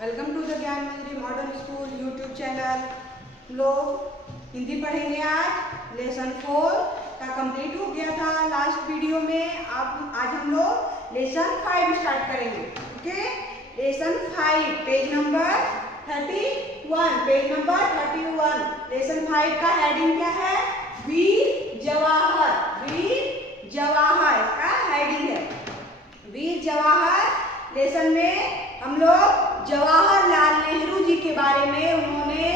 Welcome to the ज्ञान मंदिर modern school YouTube channel. हम लोग हिंदी पढ़ेंगे। आज लेसन 4 का कंप्लीट हो गया था लास्ट वीडियो में। आज हम लोग लेसन 5 स्टार्ट करेंगे। Okay, lesson 5 page number 31। Page number 31 lesson 5 का हेडिंग क्या है? वीर जवाहर। वीर जवाहर का हेडिंग है वीर जवाहर। लेसन में हम लोग जवाहरलाल नेहरू जी के बारे में, उन्होंने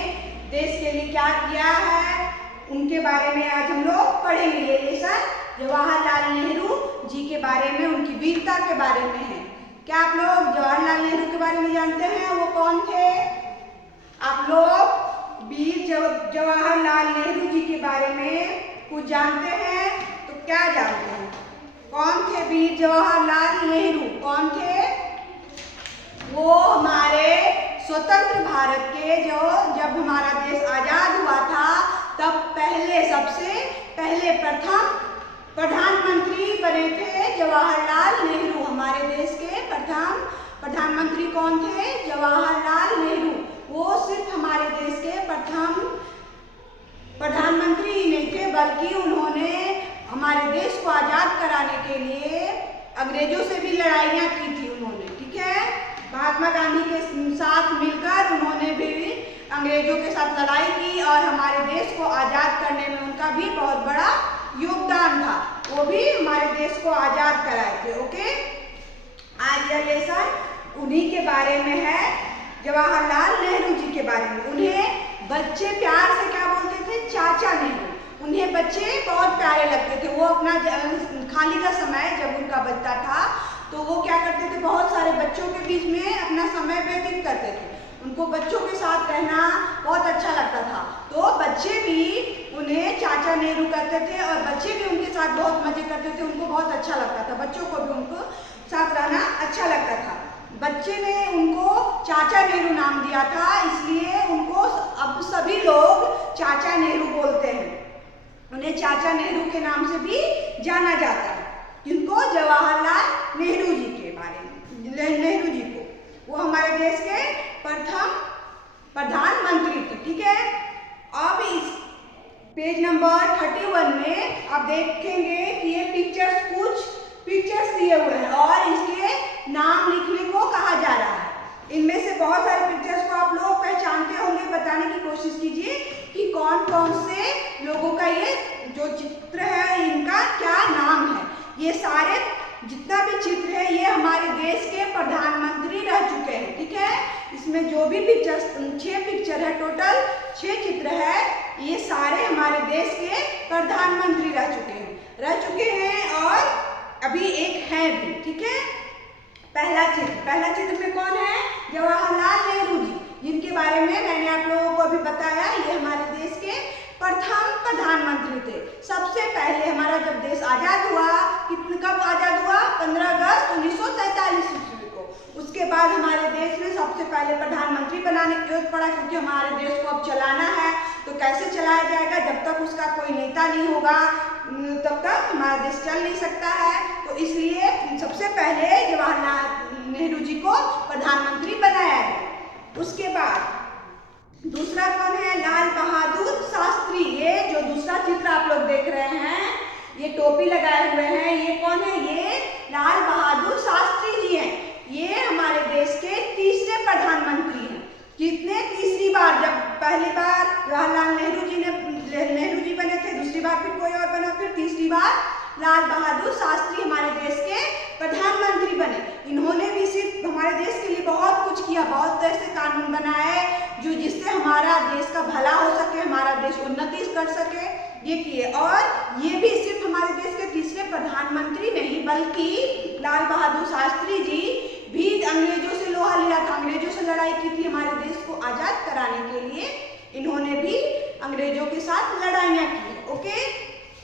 देश के लिए क्या किया है, उनके बारे में आज हम लोग पढ़ेंगे। ये लेसन जवाहरलाल नेहरू जी के बारे में, उनकी वीरता के बारे में है। क्या आप लोग जवाहरलाल नेहरू के बारे में जानते हैं? वो कौन थे? आप लोग वीर जवाहरलाल नेहरू जी के बारे में कुछ जानते हैं? तो क्या जानते हैं? कौन थे वीर जवाहरलाल नेहरू? कौन थे? वो हमारे स्वतंत्र भारत के जब हमारा देश आजाद हुआ था तब सबसे पहले प्रथम प्रधानमंत्री बने थे जवाहरलाल नेहरू। हमारे देश के प्रथम प्रधानमंत्री कौन थे? जवाहरलाल नेहरू। वो सिर्फ हमारे देश के प्रथम प्रधानमंत्री ही नहीं थे, बल्कि उन्होंने हमारे देश को आजाद कराने के लिए अंग्रेजों से भी लड़ाइयाँ की थी उन्होंने। ठीक है, महात्मा गांधी के साथ मिलकर उन्होंने भी अंग्रेजों के साथ लड़ाई की और हमारे देश को आज़ाद करने में उनका भी बहुत बड़ा योगदान था। वो भी हमारे देश को आज़ाद कराए थे। ओके, आज यह लेसन उन्हीं के बारे में है, जवाहरलाल नेहरू जी के बारे में। उन्हें बच्चे प्यार से क्या बोलते थे? चाचा नेहरू। उन्हें बच्चे बहुत प्यारे लगते थे। वो अपना खाली का समय जब उनका बचता था तो वो क्या करते थे? बहुत सारे बच्चों के बीच में अपना समय व्यतीत करते थे। उनको बच्चों के साथ रहना बहुत अच्छा लगता था, तो बच्चे भी उन्हें चाचा नेहरू कहते थे और बच्चे भी उनके साथ बहुत मजे करते थे। उनको बहुत अच्छा लगता था, बच्चों को भी उनको साथ रहना अच्छा लगता था। बच्चे ने उनको चाचा नेहरू नाम दिया था, इसलिए उनको अब सभी लोग चाचा नेहरू बोलते हैं। उन्हें चाचा नेहरू के नाम से भी जाना जाता है। जिनको जवाहरलाल नेहरू जी के बारे में, नेहरू जी को, वो हमारे देश के प्रथम प्रधानमंत्री थे। ठीक है, अब इस पेज नंबर 31 में आप देखेंगे कि ये कुछ पिक्चर्स दिए हुए हैं और इसके नाम लिखने को कहा जा रहा है। इनमें से बहुत सारे पिक्चर्स को आप लोग पहचानते होंगे। बताने की कोशिश कीजिए कि कौन कौन से लोगों का ये जो चित्र है, इनका क्या नाम है। ये सारे जितना भी चित्र है ये हमारे देश के प्रधानमंत्री रह चुके हैं। ठीक है, इसमें जो भी पिक्चर 6 पिक्चर है, टोटल 6 चित्र है, ये सारे हमारे देश के प्रधानमंत्री रह चुके हैं और अभी एक है भी। ठीक है, पहला चित्र में कौन है? जवाहरलाल नेहरू जी, जिनके बारे में मैंने आप लोगों को अभी बताया। ये हमारे देश के प्रथम प्रधानमंत्री थे। सबसे पहले हमारा जब देश आजाद हुआ, कब आजाद हुआ? 15 अगस्त 1947 ईस्वी को। उसके बाद हमारे देश में सबसे पहले प्रधानमंत्री बनाने की जरूरत पड़ा, क्योंकि हमारे देश को अब चलाना है। तो कैसे चलाया जाएगा? जब तक उसका कोई नेता नहीं होगा तब तक हमारा देश चल नहीं सकता है। तो इसलिए सबसे पहले जवाहरलाल नेहरू जी को प्रधानमंत्री बनाया गया। उसके बाद दूसरा कौन है? लाल बहादुर शास्त्री। ये जो दूसरा चित्र आप लोग देख रहे हैं, ये टोपी लगाए हुए हैं, ये कौन है? ये लाल बहादुर शास्त्री जी हैं। ये हमारे देश के तीसरे प्रधानमंत्री हैं। कितने? तीसरी बार। जब पहली बार जवाहरलाल नेहरू जी बने थे, दूसरी बार फिर कोई और बना, फिर तीसरी बार लाल बहादुर शास्त्री हमारे देश के प्रधानमंत्री बने। इन्होंने भी सिर्फ हमारे देश के लिए बहुत कुछ किया, बहुत ऐसे कानून बनाए जो जिससे हमारा देश का भला हो सके, हमारा देश उन्नति कर सके, ये किए। और ये भी सिर्फ हमारे देश के तीसरे प्रधानमंत्री नहीं, बल्कि लाल बहादुर शास्त्री जी भी अंग्रेजों से लोहा लिया था, अंग्रेजों से लड़ाई की थी हमारे देश को आजाद कराने के लिए। इन्होंने भी अंग्रेजों के साथ लड़ाइयाँ की। ओके,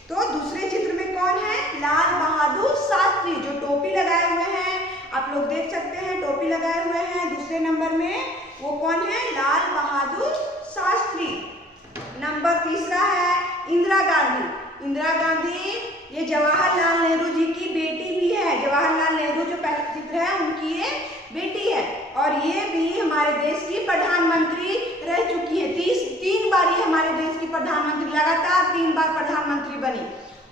तो दूसरे चित्र में कौन है? लाल बहादुर शास्त्री, जो टोपी लगाए हुए हैं, आप लोग देख सकते हैं, टोपी लगाए हुए हैं। दूसरे नंबर में वो कौन है? लाल बहादुर शास्त्री। नंबर तीसरा है इंदिरा गांधी। इंदिरा गांधी ये जवाहरलाल नेहरू जी की बेटी भी है। जवाहरलाल नेहरू जो पहला चित्र है, उनकी ये बेटी है। और ये भी हमारे देश की प्रधानमंत्री रह चुकी है। 3 बार ये हमारे देश की प्रधानमंत्री, लगातार 3 बार प्रधानमंत्री बनी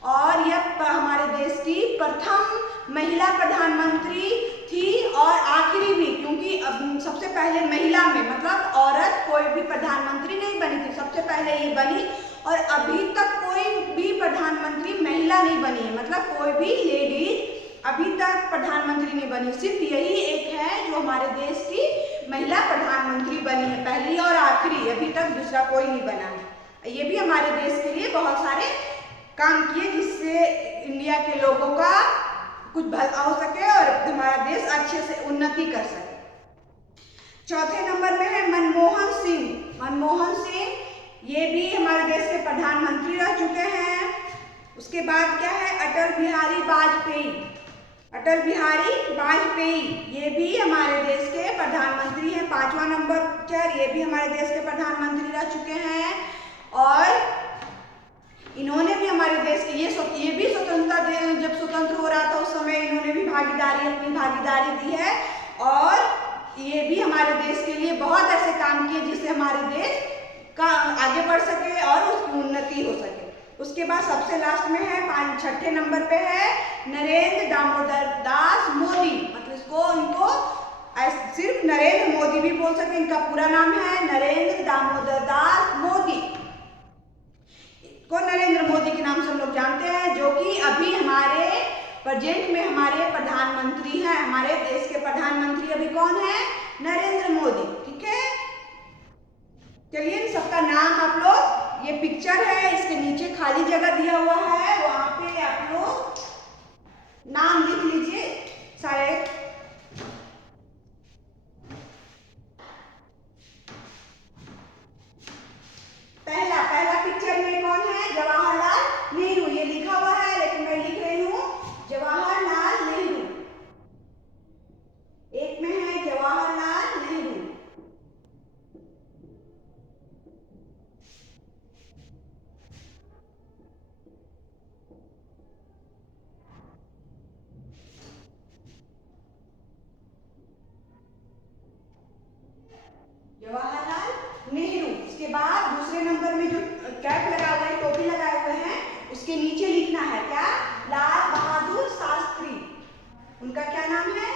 और यह हमारे देश की प्रथम महिला प्रधानमंत्री थी और आखिरी भी, क्योंकि अब सबसे पहले महिला में मतलब औरत कोई भी प्रधानमंत्री नहीं बनी थी, सबसे पहले ये बनी और अभी तक कोई भी प्रधानमंत्री महिला नहीं बनी है, मतलब कोई भी लेडीज अभी तक प्रधानमंत्री नहीं बनी। सिर्फ यही एक है जो हमारे देश की महिला प्रधानमंत्री बनी है, पहली और आखिरी, अभी तक दूसरा कोई नहीं बना है। ये भी हमारे देश के लिए बहुत सारे काम किए जिससे इंडिया के लोगों का कुछ भला हो सके और हमारा देश अच्छे से उन्नति कर सके। चौथे नंबर में है मनमोहन सिंह। मनमोहन सिंह ये भी हमारे देश के प्रधानमंत्री रह चुके हैं। उसके बाद क्या है, अटल बिहारी वाजपेयी। अटल बिहारी वाजपेयी ये भी हमारे देश के प्रधानमंत्री हैं। 5वां नंबर पर ये भी हमारे देश के प्रधानमंत्री रह चुके हैं और इन्होंने भी हमारे देश के ये भी स्वतंत्रता, जब स्वतंत्र हो रहा था उस समय इन्होंने भी अपनी भागीदारी दी है और ये भी हमारे देश के लिए बहुत ऐसे काम किए जिससे हमारे देश का आगे बढ़ सके और उसकी उन्नति हो सके। उसके बाद सबसे लास्ट में है 6ठे नंबर पे है नरेंद्र दामोदर दास मोदी, मतलब इनको सिर्फ नरेंद्र मोदी भी बोल सकते, इनका पूरा नाम है नरेंद्र दामोदर दास मोदी को नरेंद्र मोदी के नाम से हम लोग जानते हैं, जो कि अभी हमारे प्रेजेंट में हमारे प्रधानमंत्री हैं। हमारे देश के प्रधानमंत्री अभी कौन है, नरेंद्र मोदी। ठीक है, चलिए इन सबका नाम आप लोग, ये पिक्चर है इसके नीचे खाली जगह दिया हुआ है, वहां पे आप लोग नाम लिख लीजिए सारे। पहला पिक्चर में कौन है, जवाहरलाल नेहरू। ये लिखा हुआ है लेकिन मैं लिख रही हूँ जवाहरलाल नेहरू। एक में है जवाहरलाल नेहरू। जवाहरलाल नेहरू। उसके बाद दूसरे नंबर में जो कैप लगा हुआ है, टोपी लगाए हुए हैं, उसके नीचे लिखना है क्या, लाल बहादुर शास्त्री। उनका क्या नाम है,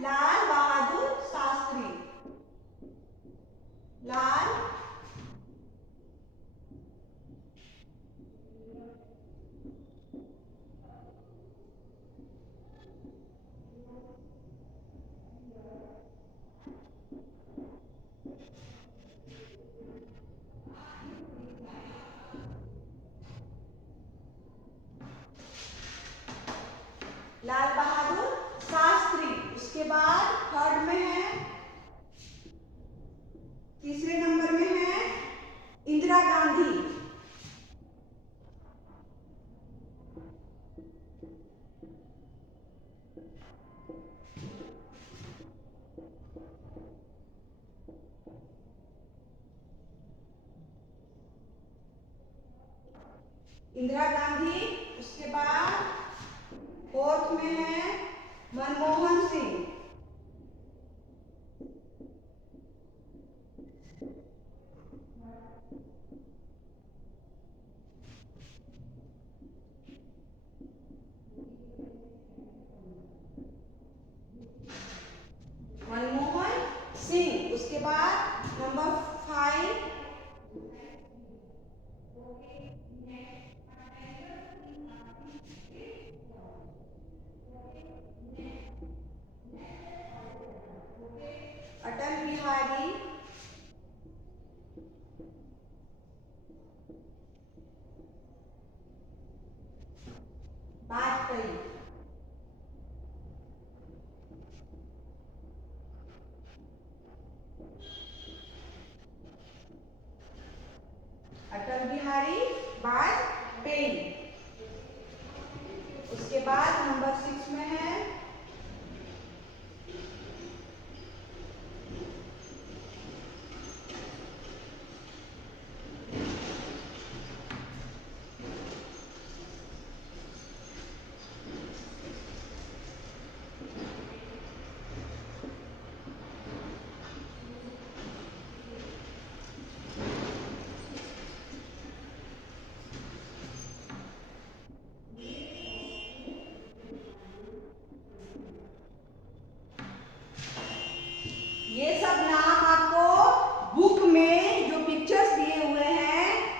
लाल बहादुर शास्त्री। लाल लाल बहादुर शास्त्री। उसके बाद थर्ड में है, तीसरे नंबर में है इंदिरा गांधी। इंदिरा गांधी। उसके बाद फोर्थ में है मनमोहन सिंह। मनमोहन सिंह। उसके बाद नंबर 5 अटल बिहारी वाजपेयी। अटल बिहारी वाजपेयी। उसके बाद नंबर 6 में है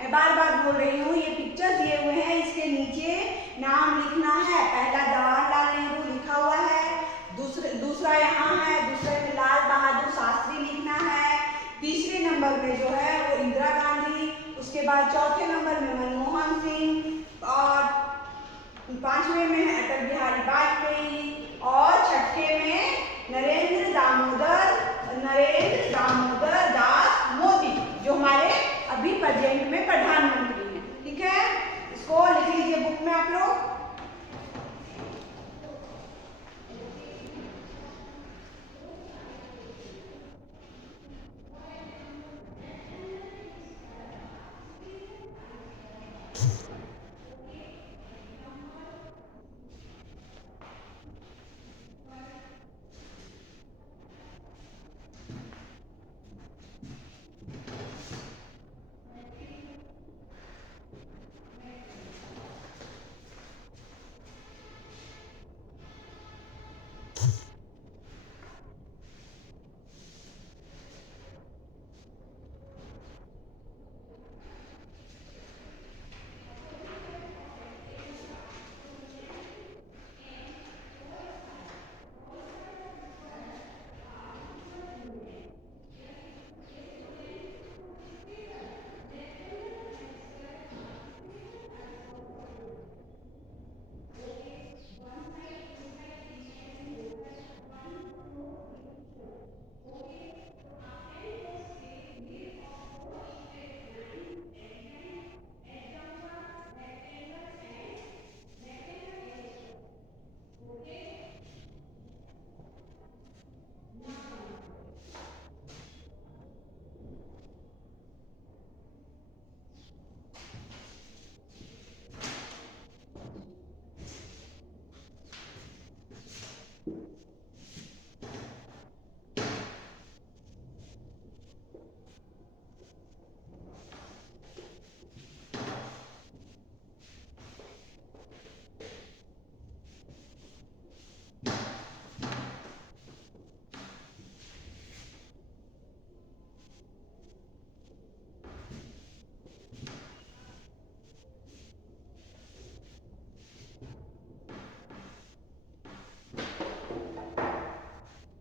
मैं बार बार बोल रही हूँ, ये पिक्चर दिए हुए हैं, इसके नीचे नाम लिखना है। पहला जवाहरलाल नेहरू लिखा हुआ है, दूसरा यहाँ है, दूसरे में लाल बहादुर शास्त्री लिखना है, तीसरे नंबर में जो है वो इंदिरा गांधी, उसके बाद चौथे नंबर में मनमोहन सिंह और पांचवें में है अटल बिहारी वाजपेयी और छठे में नरेंद्र दामोदर दास मोदी, जो हमारे अभी प्रेजेंट में प्रधानमंत्री हैं। ठीक है, इसको लिख लीजिए बुक में आप लोग।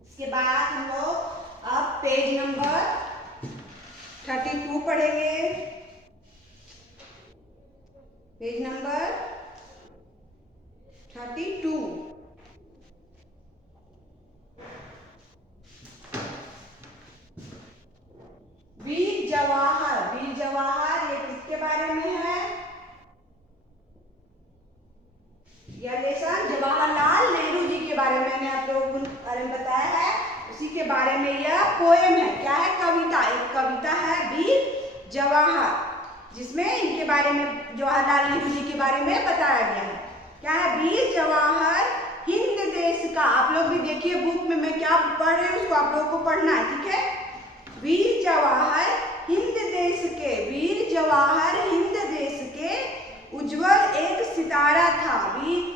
इसके बाद हम लोग अब पेज नंबर 32 पढ़ेंगे। Page number 32। वीर जवाहर ये किसके बारे में है? यह लेसन जवाहरलाल नेहरू जी के बारे में मैंने आप लोगों को बारे में बताया है, उसी के बारे में यह पोएम है। क्या है? कविता। एक कविता है वीर जवाहर, जिसमें इनके बारे में जवाहरलाल नेहरू जी के बारे में बताया गया है। क्या है? वीर जवाहर हिंद देश का। आप लोग भी देखिए बुक में मैं क्या पढ़ रही हूँ, उसको आप लोग को पढ़ना है। ठीक है? वीर जवाहर हिंद देश के, वीर जवाहर हिंद देश के उज्जवल एक सितारा था। वीर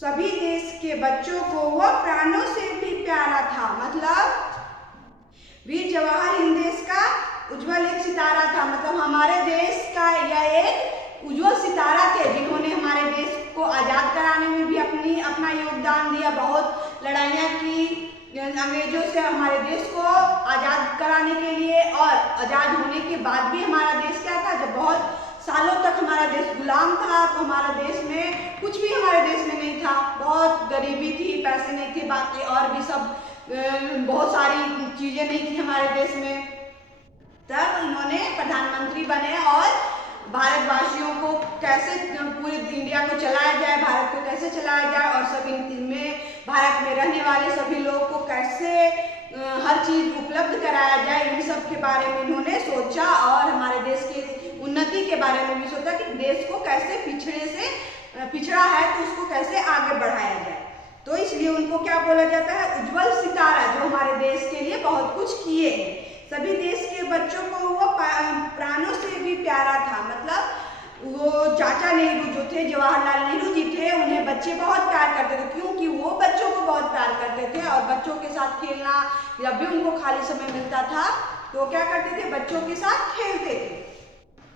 सभी देश के बच्चों को वह प्राणों से भी प्यारा था। मतलब वीर जवाहर हिंद देश का उज्जवल एक सितारा था, मतलब हमारे देश का यह एक उज्जवल सितारा थे, जिन्होंने हमारे देश को आज़ाद कराने में भी अपना योगदान दिया। बहुत लड़ाइयाँ की अंग्रेजों से हमारे देश को आज़ाद कराने के लिए, और आज़ाद होने के बाद भी हमारा देश क्या था, जब बहुत सालों तक हमारा देश गुलाम था, तो हमारा देश में कुछ भी हमारे देश में नहीं था। बहुत गरीबी थी, पैसे नहीं थे, बाकी और भी सब बहुत सारी चीज़ें नहीं थी हमारे देश में। तब इन्होंने प्रधानमंत्री बने और भारतवासियों को कैसे पूरे इंडिया को चलाया जाए, भारत को कैसे चलाया जाए, और सब इनमें भारत में रहने वाले सभी लोग को कैसे हर चीज़ उपलब्ध कराया जाए, इन सब के बारे में इन्होंने सोचा। और हमारे देश की उन्नति के बारे में भी सोचा कि देश को कैसे पिछड़ा है तो उसको कैसे आगे बढ़ाया जाए। तो इसलिए उनको क्या बोला जाता है? उज्जवल सितारा, जो हमारे देश के लिए बहुत कुछ किए हैं। सभी देश के बच्चों को वो प्राणों से भी प्यारा था। मतलब वो चाचा नेहरू जो थे, जवाहरलाल नेहरू जी थे, उन्हें बच्चे बहुत प्यार करते थे, क्योंकि वो बच्चों को बहुत प्यार करते थे। और बच्चों के साथ खेलना, जब भी उनको खाली समय मिलता था तो क्या करते थे? बच्चों के साथ खेलते थे।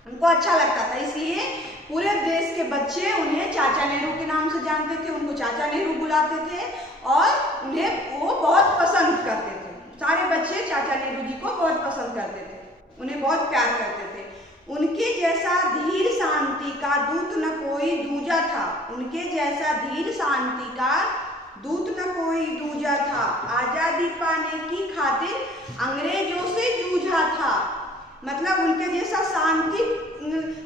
उनको अच्छा लगता था, इसलिए पूरे देश के बच्चे उन्हें चाचा नेहरू के नाम से जानते थे, उनको चाचा नेहरू बुलाते थे और उन्हें वो बहुत पसंद करते थे। सारे बच्चे चाचा नेहरू जी को बहुत पसंद करते थे, उन्हें बहुत प्यार करते थे। उनके जैसा धीर शांति का दूत न कोई दूजा था, उनके जैसा धीर शांति का दूत न कोई दूजा था, आजादी पाने की खातिर अंग्रेजों से जूझा था। मतलब उनके जैसा शांति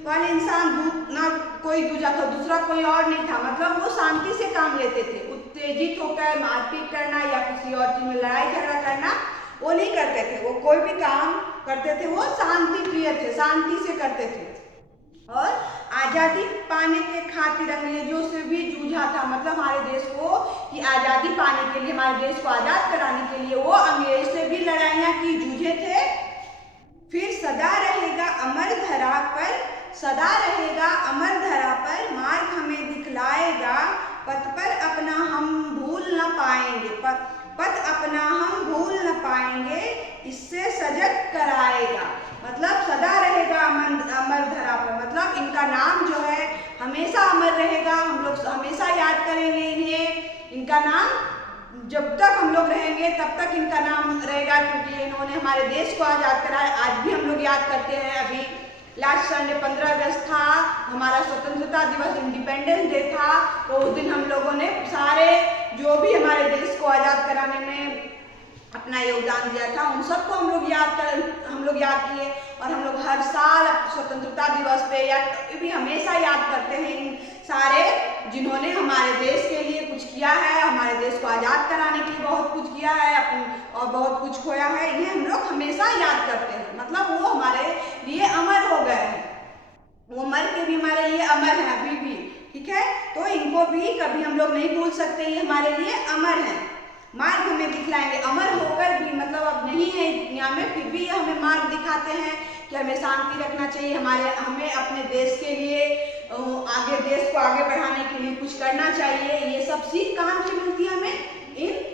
वाले इंसान दूत ना कोई दूजा था, दूसरा कोई और नहीं था। मतलब वो शांति से काम लेते थे, उत्तेजित होकर मारपीट करना या किसी और चीज में लड़ाई झगड़ा करना वो नहीं करते थे। वो कोई भी काम करते थे वो शांति प्रिय थे, शांति से करते थे। और आज़ादी पाने के खातिर अंग्रेजों से भी जूझा था। मतलब हमारे देश को कि आज़ादी पाने के लिए, हमारे देश को आज़ाद कराने के लिए वो अंग्रेज से भी लड़ाइयाँ की, जूझे थे। फिर सदा रहेगा अमर धरा पर, सदा रहेगा अमर धरा पर, मार्ग हमें दिखलाएगा, पथ पर अपना हम भूल न पाएंगे, पथ अपना हम भूल न पाएंगे, इससे सजग कराएगा। मतलब सदा रहेगा अमर धरा पर, मतलब इनका नाम जो है हमेशा अमर रहेगा, हम लोग हमेशा याद करेंगे इन्हें। इनका नाम जब तक हम लोग रहेंगे तब तक इनका नाम रहेगा, क्योंकि इन्होंने हमारे देश को आज़ाद कराया। आज भी हम लोग याद करते हैं। अभी लास्ट संडे 15 अगस्त था, हमारा स्वतंत्रता दिवस, इंडिपेंडेंस डे था। तो उस दिन हम लोगों ने सारे जो भी हमारे देश को आज़ाद कराने में अपना योगदान दिया था उन सबको हम लोग याद किए। और हम लोग हर साल स्वतंत्रता दिवस पे या भी हमेशा याद करते हैं इन सारे जिन्होंने हमारे देश के लिए कुछ किया है, हमारे देश को आज़ाद कराने के लिए बहुत कुछ किया है और बहुत कुछ खोया है। इन्हें हम लोग हमेशा याद करते हैं। मतलब वो हमारे लिए अमर हो गए हैं, वो मर के भी हमारे लिए अमर है अभी भी। ठीक है, तो इनको भी कभी हम लोग नहीं भूल सकते, ये हमारे लिए अमर है। मार्ग हमें दिखलाएंगे, अमर होकर भी, मतलब अब नहीं है दुनिया में, फिर भी ये हमें मार्ग दिखाते हैं कि हमें शांति रखना चाहिए, हमें अपने देश के लिए आगे, देश को आगे बढ़ाने के लिए कुछ करना चाहिए। ये सब सीख कहाँ से मिलती है हमें? इन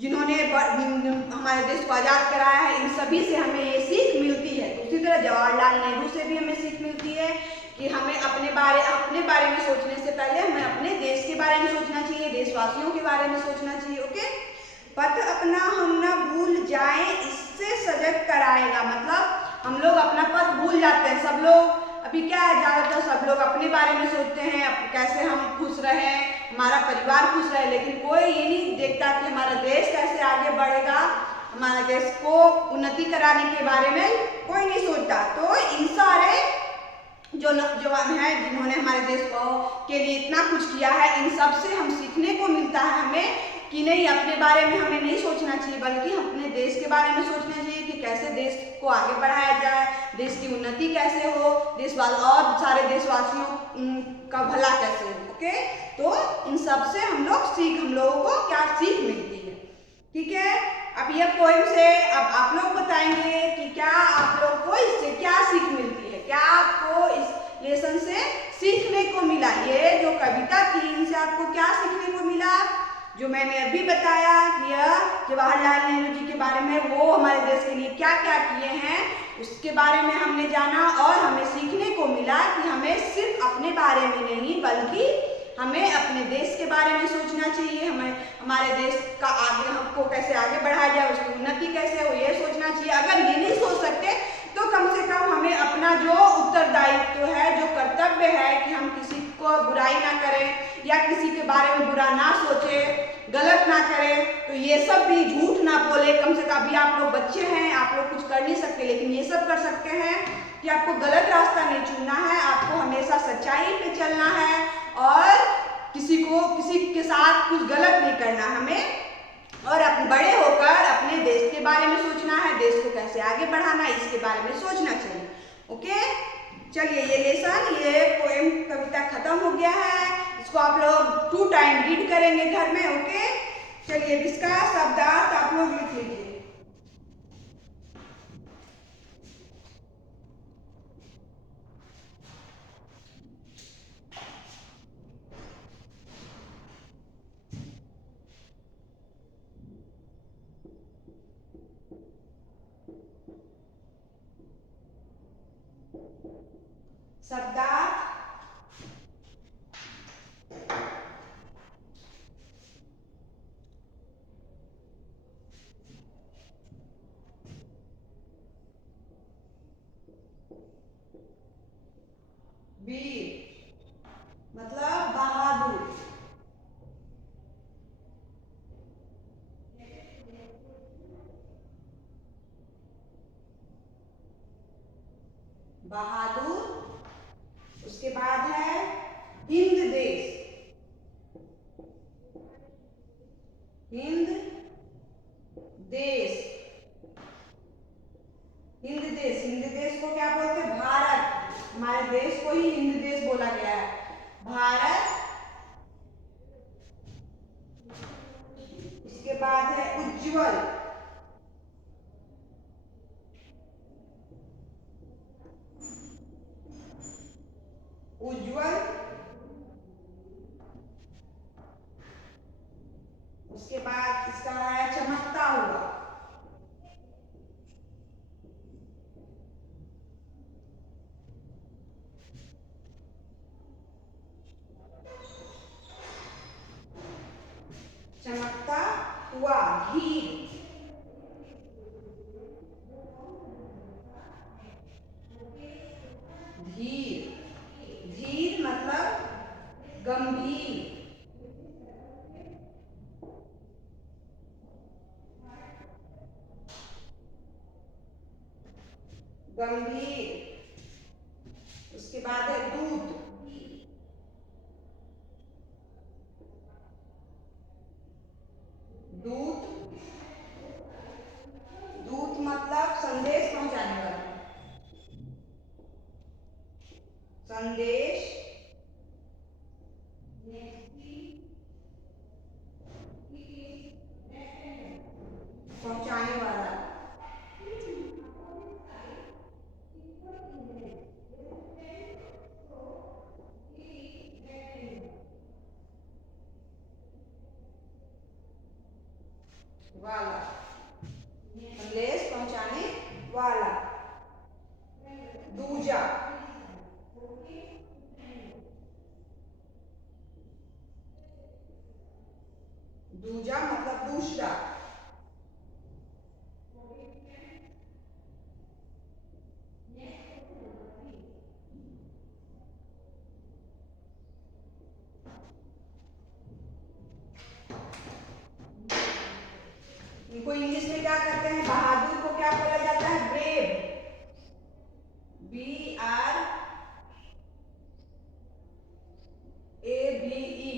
जिन्होंने हमारे देश को आज़ाद कराया है, इन सभी से हमें ये सीख मिलती है। उसी तरह जवाहरलाल नेहरू से भी हमें सीख मिलती है कि हमें अपने बारे में सोचने से पहले हमें अपने देश के बारे में सोचना चाहिए, देशवासियों के बारे में सोचना चाहिए। ओके, पथ अपना हम ना भूल जाएं, इससे सजग कराएगा। मतलब हम लोग अपना पथ भूल जाते हैं। सब लोग अभी क्या है, ज़्यादातर सब लोग अपने बारे में सोचते हैं, कैसे हम खुश रहें, हमारा परिवार खुश रहे, लेकिन कोई ये नहीं देखता कि हमारा देश कैसे आगे बढ़ेगा, हमारे देश को उन्नति कराने के बारे में कोई नहीं सोचता। तो इन सारे जो नौजवान हैं जिन्होंने हमारे देश को के लिए इतना कुछ किया है, इन सब से हम सीखने को मिलता है हमें कि नहीं, अपने बारे में हमें नहीं सोचना चाहिए, बल्कि हम अपने देश के बारे में सोचना चाहिए कि कैसे देश को आगे बढ़ाया जाए, देश की उन्नति कैसे हो, और सारे देशवासियों का भला कैसे हो। ओके, तो इन सब से हम लोगों को क्या सीख मिलती है। ठीक है, अब ये पोएम से अब आप लोग बताएंगे कि क्या आप लोग को इससे क्या सीख मिलती है, क्या आपको इस लेसन से सीखने को मिला। ये जो कविता थी इनसे आपको क्या सीखने को मिला? जो मैंने अभी बताया कि जवाहरलाल नेहरू जी के बारे में, वो हमारे देश के लिए क्या क्या किए हैं उसके बारे में हमने जाना, और हमें सीखने को मिला कि हमें सिर्फ अपने बारे में नहीं बल्कि हमें अपने देश के बारे में सोचना चाहिए। हमें हमारे देश का आगे, हमको कैसे आगे बढ़ाया जाए, उसकी उन्नति कैसे हो, ये सोचना चाहिए। अगर ये नहीं सोच सकते तो कम से कम हमें अपना जो उत्तरदायित्व है, जो कर्तव्य है कि हम किसी को बुराई ना करें या किसी के बारे में बुरा ना सोचें, गलत ना करें, तो ये सब भी झूठ ना बोले। कम से कम अभी आप लोग बच्चे हैं, आप लोग कुछ कर नहीं सकते, लेकिन ये सब कर सकते हैं कि आपको गलत रास्ता नहीं चुनना है, आपको हमेशा सच्चाई पे चलना है और किसी के साथ कुछ गलत नहीं करना हमें। और बड़े होकर अपने देश के बारे में सोचना है, देश को कैसे आगे बढ़ाना है, इसके बारे में सोचना चाहिए। ओके, चलिए ये लेसन, ये पोएम कविता खत्म हो गया है। इसको आप लोग 2 टाइम रीड करेंगे घर में। ओके, चलिए इसका शब्दार्थ आप लोग लिख लीजिए। शब्दार्थ, वीर मतलब बहादुर, बहादुर। उसके बाद है हिंद देश, हिंद देश, हिंद देश। हिंद देश को क्या बोलते हैं? भारत। हमारे देश को ही हिंद देश बोला गया है, भारत। इसके बाद है उज्ज्वल, उज्ज्वल। उसके बाद इसका है चमकता हुआ, चमकता हुआ। धीर, धीर, धीर मतलब गंभीर, गंभीर। उसके बाद है दूत, दूत, दूत मतलब संदेश पहुंचाने वाला, संदेश पहुंचाने वाला। वाला, संदेश पहुंचाने वाला। दूजा, दूजा मतलब दूसरा, इनको इंग्लिश में क्या कहते हैं? बहादुर को क्या बोला जाता है? Brave, BRAVE।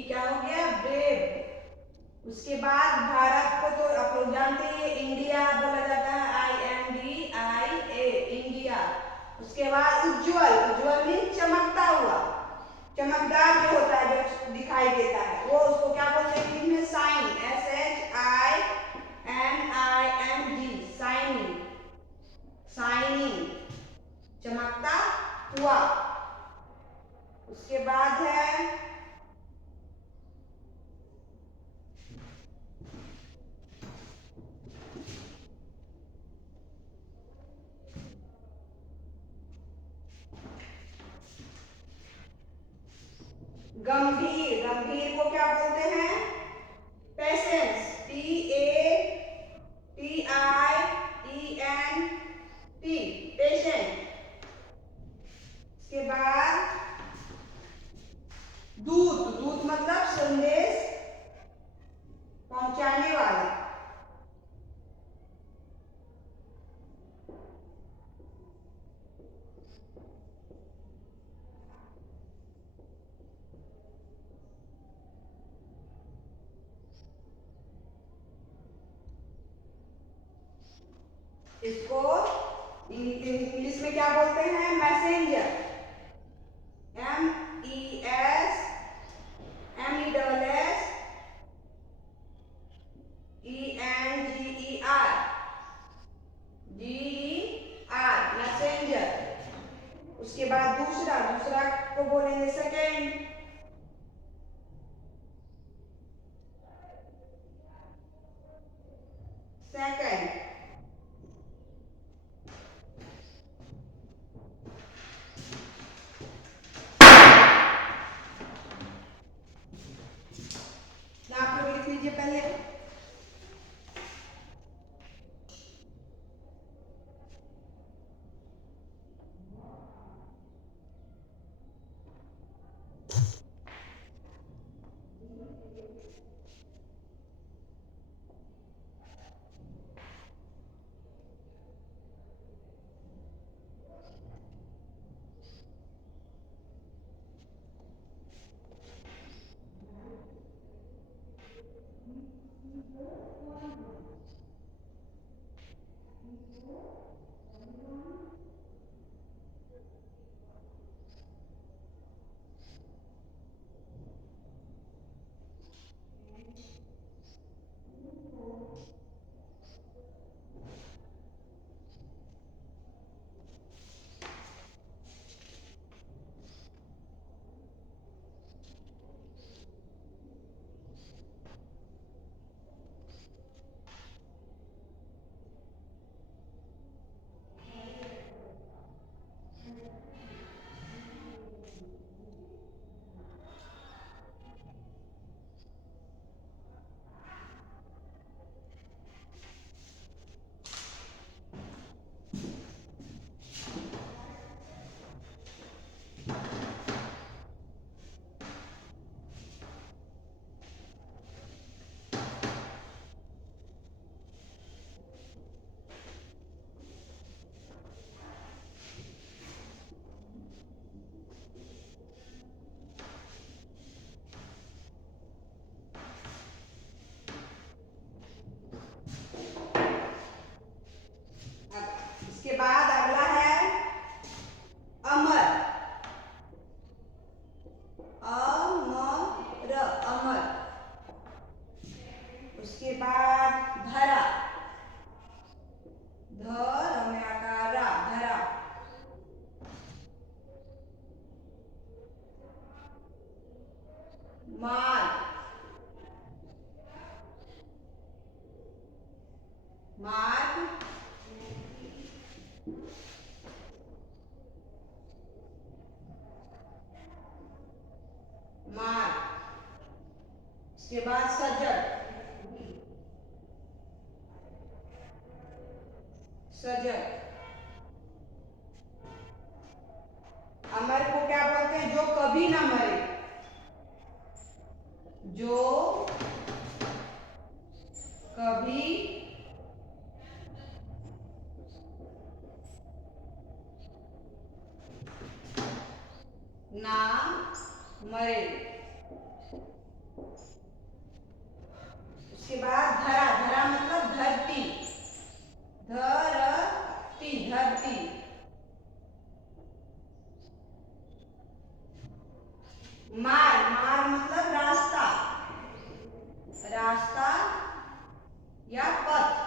क्या हो गया? ब्रेव। उसके बाद भारत को तो आप लोग जानते हैं, इंडिया बोला जाता है, INDIA, इंडिया। उसके बाद उज्ज्वल, उज्ज्वल मीन चमकता हुआ, चमकदार जो होता है, जो दिखाई देता है, वो उसको क्या बोलते हैं इंग्लिश में? शाइन, SHINING, शाइनिंग, शाइनिंग, चमकता हुआ। उसके बाद है गंभीर, गंभीर को क्या बोलते हैं? Patience, PATIENT, patient. इसके बाद दूत, दूत मतलब संदेश पहुंचाने वाला, इसको इंग्लिश में क्या बोलते हैं? Messenger, MESSENGER, messenger. उसके बाद दूसरा, दूसरा को बोलेंगे सेकेंड, सेकेंड। कर ले। इसके बाद अगला है अमर। अमर, अमर। उसके बाद धरा। धर में आकार रा, धरा। मार, मार्ग। मार्ग। उसके बाद सजग। सजग। अमर को क्या बोलते हैं? जो कभी ना मरे। जो कभी ना मरे। उसके बाद धरा। धरा मतलब धरती। धरती, धरती। मार्ग। मार्ग मतलब रास्ता। रास्ता या पथ।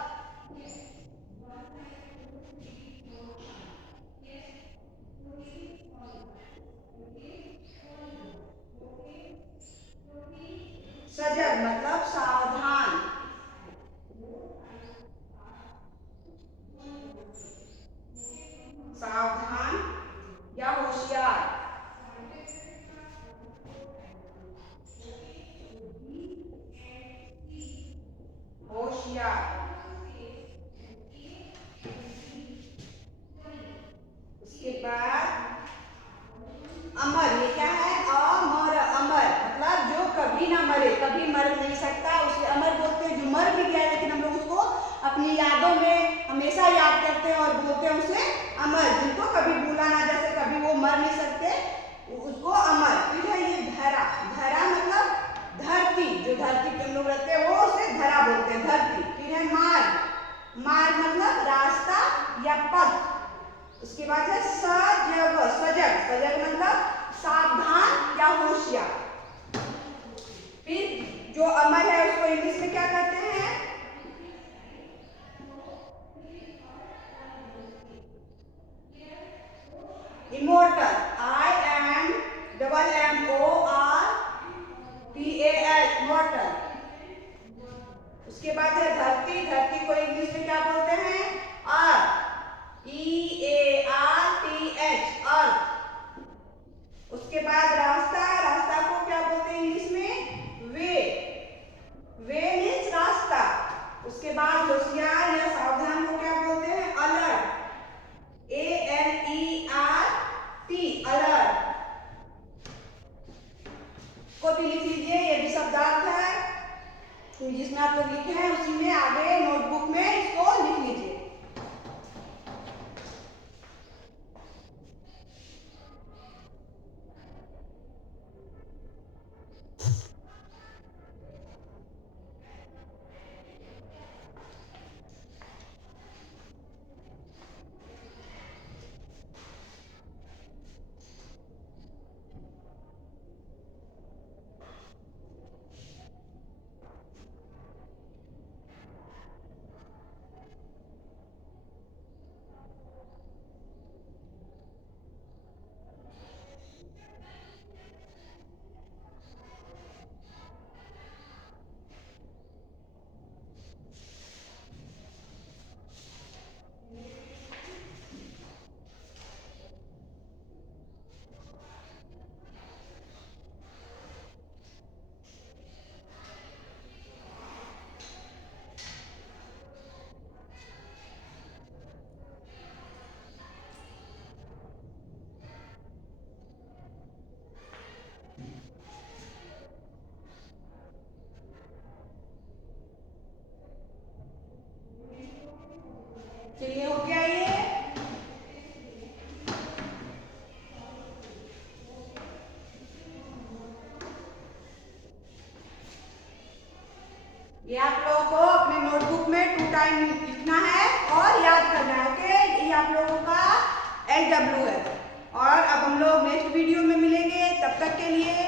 सजग मतलब सावधान। सावधान या होशियार। होशियार। उसके बाद अमर। ये क्या है? अमर। अमर मतलब जो कभी ना मरे, कभी मर नहीं सकता, उसे अमर बोलते हैं। जो मर भी गया लेकिन हम लोग उसको अपनी यादों में हमेशा याद करते हैं और बोलते हैं उसे अमर। जिनको कभी भूला ना जा सके, कभी वो मर नहीं सकते, उसको अमर। फिर है ये धरा। धरा मतलब धरती। जो धरती पे हम लोग रहते हैं वो उसे धरा बोलते हैं, धरती। फिर है मार्ग। मार्ग मतलब रास्ता या पथ। उसके बाद है सजग। सजग, सजग मतलब सावधान या होशियार। फिर जो अमर है उसको इंग्लिश में क्या कहते हैं? इमोर्टल। IMMORTAL, immortal. उसके बाद है धरती। धरती को इंग्लिश में क्या बोलते हैं? अर्थ। EARTH, अर्थ। उसके बाद रास्ता। रास्ता को क्या बोलते हैं इंग्लिश में? वे। वे ये आप लोगों को अपने नोटबुक में 2 टाइम लिखना है और याद करना है। ओके, ये आप लोगों का LW है। और अब हम लोग नेक्स्ट वीडियो में मिलेंगे, तब तक के लिए